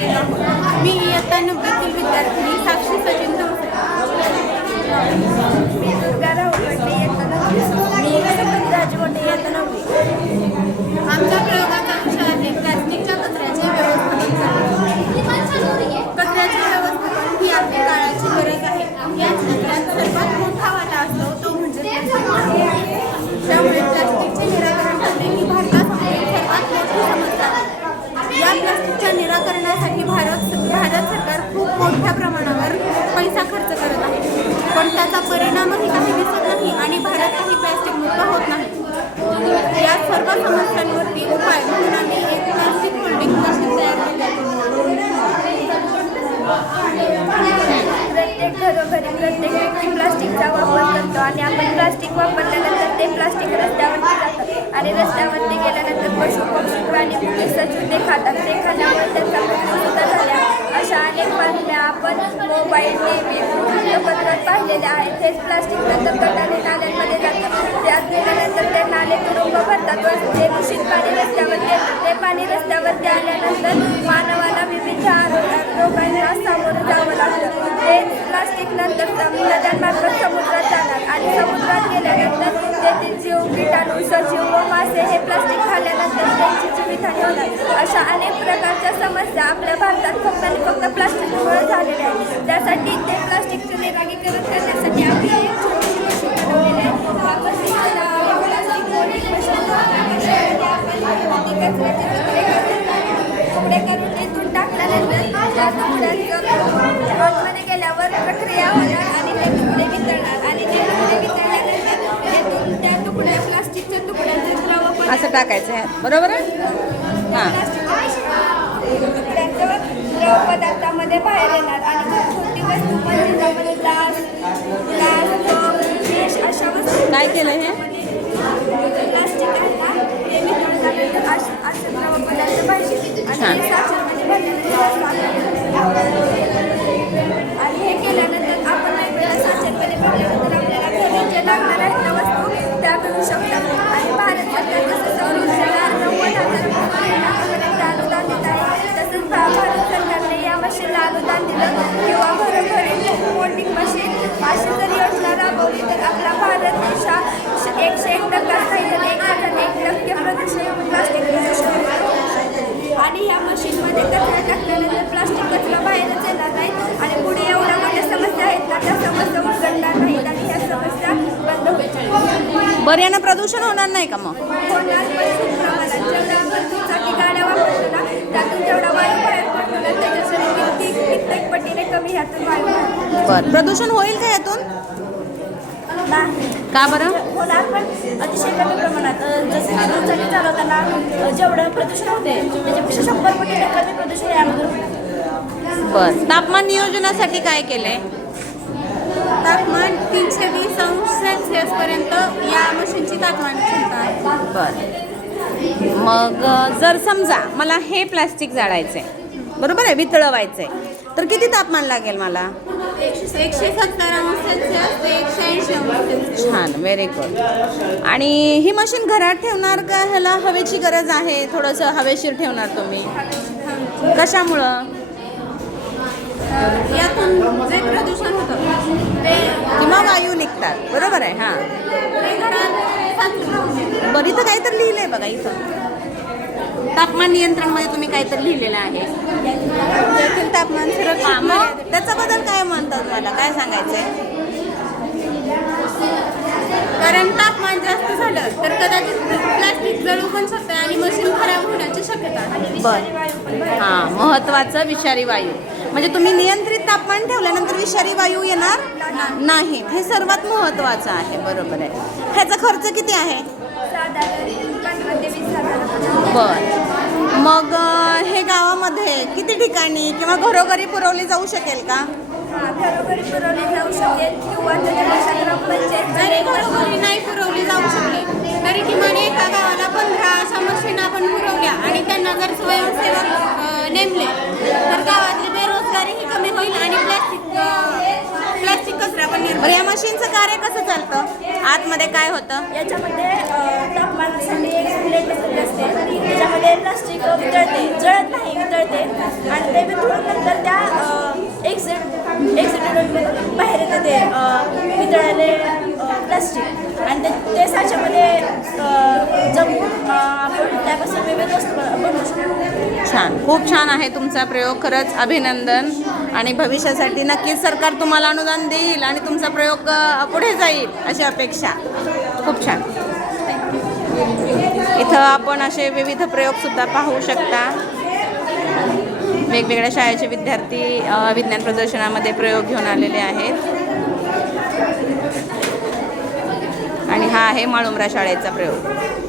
आलेलो आहोत. मी इयत्ता 9वीतील विद्यार्थिनी साक्षी सचिन धवसे. मी दुर्गा राहुलवडे इयत्ता 9वी. मी सपन राजवडे इयत्ता 9वी. आमच्या प्रयोगाचा विषय आहे प्लास्टिकच्या कचऱ्याचे व्यवस्थापन. कचऱ्याचे व्यवस्थापन ही आपल्या काळाची गरज आहे. यात सर्वात मोठा वाटा असतो तो म्हणजे प्लास्टिक. त्यामुळे प्लास्टिकचे निराकरण करणे ही भारतासमोरील सर्वात मोठी समस्या आहे. या प्लास्टिकच्या निराकरणासाठी भारत सरकार खूप मोठ्या प्रमाणावर पैसा खर्च करत आहे, पण त्याचा परिणामही काही दिसत नाही आणि भारतही प्लास्टिक मुक्त होत नाही. या सर्व समस्यांवरती उपाय म्हणून आम्ही एक प्लास्टिक होल्डिंग मशीन तयार केली आहे. प्रत्येक घरोघरी प्रत्येक व्यक्ती प्लास्टिकचा वापर करतो आणि आपण प्लास्टिक वापरल्यानंतर ते प्लास्टिक रस्त्यावरती जातात आणि रस्त्यावरती गेल्यानंतर पशु पक्षी प्राणी मुले सजीव ते खातात. ते खाल्यामुळे त्यांचा मृत्यूसुद्धा झाला. अशा अनेक बातम्या आपण मोबाईल, टीव्ही, वृत्तपत्रात पाहिलेल्या आहेत. तेच प्लास्टिक नंतर गटारे नाल्यांमध्ये जातात. त्यात गेल्यानंतर ते नाले तुडुंब भरतात व ते दूषित पाणी रस्त्यावरती येतात. ते पाणी रस्त्यावरती आल्यानंतर मानवाला विविध रोगांना सामोरं जावं लागतं. ते प्लास्टिक नंतर नद्यांमार्फत समुद्रात जाणार आणि समुद्रात गेल्यानंतर तेथील जीव, किटाणू, सजीव व मासे हे प्लास्टिक खाल्ल्यानंतर त्यांची जीवितहानी होणार. अशा अनेक प्रकारच्या समस्या आपल्या भारतात फक्त आणि फक्त प्लास्टिकमुळे झालेल्या आहेत. त्यासाठी ते प्लास्टिकचे निराकरण करण्यासाठी आम्ही एक छोटीशी मशीन बनवलेली आहे. तुकडे करून इथून टाकल्यानंतर त्या तुकड्यांचं आतमध्ये गेल्यावर प्रक्रिया होणार आणि ते तुकडे वितळणार आणि ते तुकडे वितळल्यानंतर इथून त्या तुकड्या प्लास्टिकच्या तुकड्यांचे द्रव असं टाकायचं आहे, बरोबर आहे. हां, तुकड्यांचं द्रव पदार्थामध्ये बाहेर येणार आणि छोटी वस्तू म्हणजे त्यामध्ये ग्लास, फिश अशा वस्तू. काय केलं हे? प्लास्टिक आहे ना, ते वितळल्यानंतर असे द्रव पदार्थ बाहेर येतील आणि हे साचरमध्ये भरल्यानंतर आणि हे केल्यानंतर आपण वेगवेगळ्या साचरमध्ये भरल्यानंतर आपल्याला घरी जे लागणार आहेत त्या वस्तू त्या करू शकतात. आणि भारत सरकार जसं सौर ऊर्जेला 90,000 अनुदान देत आहे, तसंच भारत सरकारने या मशीनला अनुदान दिलं किंवा घरोघरी मोल्डिंग मशीन अशी जर योजना राबवली तर आपला भारत देश हा 101% राहील. 1,001% प्रदूषण प्लास्टिक प्रदूषण. आणि ह्या मशीनमध्ये कचरा टाकल्यानंतर प्लास्टिक कचरा बाहेरच येणार नाही आणि पुढे एवढ्या मोठ्या समस्या आहेत ना त्या समस्या उचलणार नाहीत आणि ह्या समस्या बंद होतील. बरं, यानं प्रदूषण होणार नाही का मग? होणार, पण खूप प्रमाणात. जेवढ्या आपण दुचाकी गाड्या वापरतो ना त्यातून जेवढा वायू बाहेर पडतो ना त्याच्यासाठी कित्येक पटीने कमी ह्यातून वायू बाहेर. बरं, प्रदूषण होईल का यातून? का बरं होणार, पण अतिशय कमी प्रमाणात. जसं की दुचाकी चालवताना जेवढं प्रदूषण होते त्याच्यापेक्षा 100 पटीने कमी प्रदूषण यामध्ये होते. बरं, तापमान नियोजनासाठी काय केलंय? तापमान 320 अंश सेल्सिअस पर्यंत या मशीनची तापमान क्षमता आहे. बरं, मग जर समजा मला हे प्लास्टिक जाळायचंय, बरोबर आहे, वितळवायचंय, तर किती तापमान लागेल मला? 170 अंश सेल्सिअस ते 180 अंश सेल्सिअस. छान, व्हेरी गुड. आणि ही मशीन घरात ठेवणार का ह्याला हवेची गरज आहे? थोडंसं हवेशीर ठेवणार तुम्ही? कशामुळं? यातून जे प्रदूषण होतं ते किंवा वायू निघतात, बरोबर आहे. हां, घरात साचून राहू नये. बरं, इथं काहीतरी लिहिलंय बघा. इथं तापमान नियंत्रणमध्ये तुम्ही काहीतरी लिहिलेलं आहे. तेथील तापमान सुरक्षित हां, मग त्याच्याबद्दल काय म्हणतात, मला काय सांगायचंय? कारण तापमान जास्त झालं तर कदाचित प्लास्टिक जळू पण शकते आणि मशीन खराब होण्याची शक्यता आहे. बरं, हां, महत्त्वाचं विषारी वायू. म्हणजे तुम्ही नियंत्रित तापमान ठेवल्यानंतर विषारी वायू येणार नाही, हे सर्वात महत्त्वाचं आहे. बरोबर आहे. ह्याचा खर्च किती आहे? साधारण 15 ते 20,000. बरं, मग हे गावामध्ये किती ठिकाणी किंवा घरोघरी पुरवली जाऊ शकेल का? हां, घरोघरी पुरवली जाऊ शकेल किंवा त्याच्यापेक्षा ग्रामपंचायत जरी घरोघरी नाही पुरवली जाऊ शकली तरी किमान एका गावाला 15 अशा मशीन आपण पुरवल्या आणि त्यांना जर स्वयंसेवक नेमले तर गावातली बेरोजगारी ही कमी होईल आणि प्लास्टिक कचरा पण निर्माण. बरं, या मशीनचं कार्य कसं चालतं? आतमध्ये काय होतं? याच्यामध्ये तापमानासाठी एक प्लेट असते त्याच्यामध्ये प्लास्टिक वितळते, जळत नाही, वितळते आणि ते वितळून नंतर त्या एक्झिट बाहेर येते ते वितळलेले प्लास्टिक आणि ते साच्यामध्ये जमून आपण त्यापासून विविध वस्तू बनवू शकतो. छान, खूप छान आहे तुमचा प्रयोग, खरंच अभिनंदन. आणि भविष्यासाठी नक्कीच सरकार तुम्हाला अनुदान देईल आणि तुमचा प्रयोग पुढे जाईल अशी अपेक्षा. खूप छान. इथं आपण असे विविध प्रयोगसुद्धा पाहू शकता. वेगवेगळ्या शाळेचे विद्यार्थी विज्ञान प्रदर्शनामध्ये प्रयोग घेऊन आलेले आहेत. आणि हा आहे माळुंबरा शाळेचा प्रयोग.